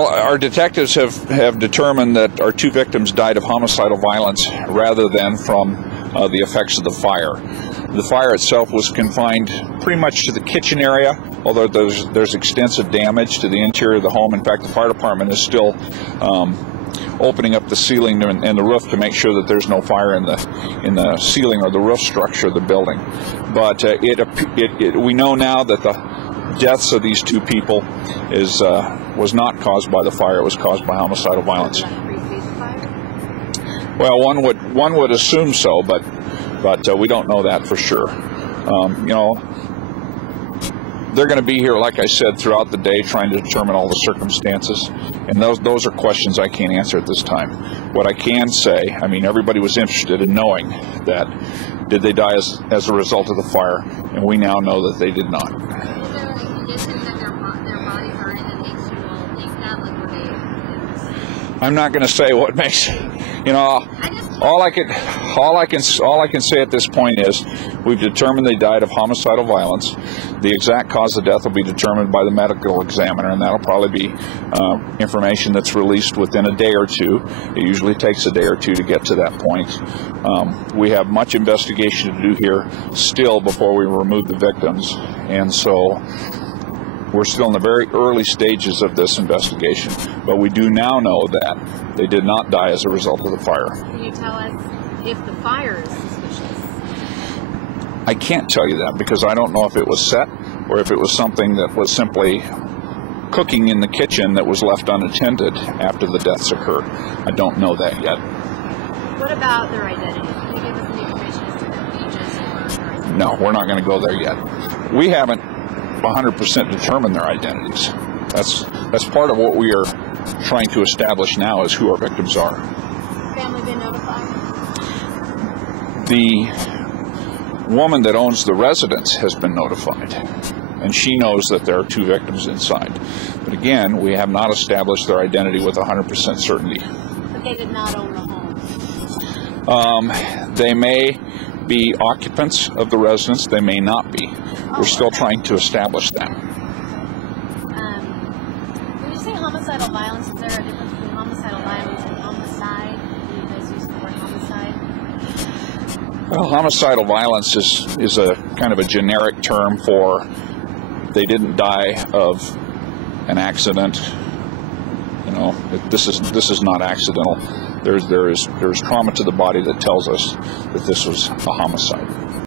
Our detectives have determined that our two victims died of homicidal violence rather than from the effects of the fire. The fire itself was confined pretty much to the kitchen area, although there's extensive damage to the interior of the home. In fact, the fire department is still opening up the ceiling and the roof to make sure that there's no fire in the ceiling or the roof structure of the building. But we know now that the deaths of these two people was not caused by the fire. It was caused by homicidal violence. Well, one would assume so, but we don't know that for sure. They're going to be here, like I said, throughout the day trying to determine all the circumstances, and those are questions I can't answer at this time. What I can say, I mean, everybody was interested in knowing that did they die as a result of the fire, and we now know that they did not. I'm not going to say what makes, all I can say at this point is we've determined they died of homicidal violence. The exact cause of death will be determined by the medical examiner, and that'll probably be information that's released within a day or two. It usually takes a day or two to get to that point. We have much investigation to do here still before we remove the victims, and so we're still in the very early stages of this investigation, but we do now know that they did not die as a result of the fire. Can you tell us if the fire is suspicious? I can't tell you that because I don't know if it was set or if it was something that was simply cooking in the kitchen that was left unattended after the deaths occurred. I don't know that yet. What about their identity? Can you give us any information as to their ages or their identity? No, we're not going to go there yet. We haven't 100% determine their identities. That's part of what we are trying to establish now is who our victims are. Family been notified? The woman that owns the residence has been notified, and she knows that there are two victims inside. But again, we have not established their identity with 100% certainty. But they did not own the home? They may be occupants of the residence, they may not be. We're still trying to establish that. When you say homicidal violence, is there a difference between homicidal violence and homicide? Do you guys use the word homicide? Well, homicidal violence is a kind of a generic term for they didn't die of an accident. This is not accidental. There's trauma to the body that tells us that this was a homicide.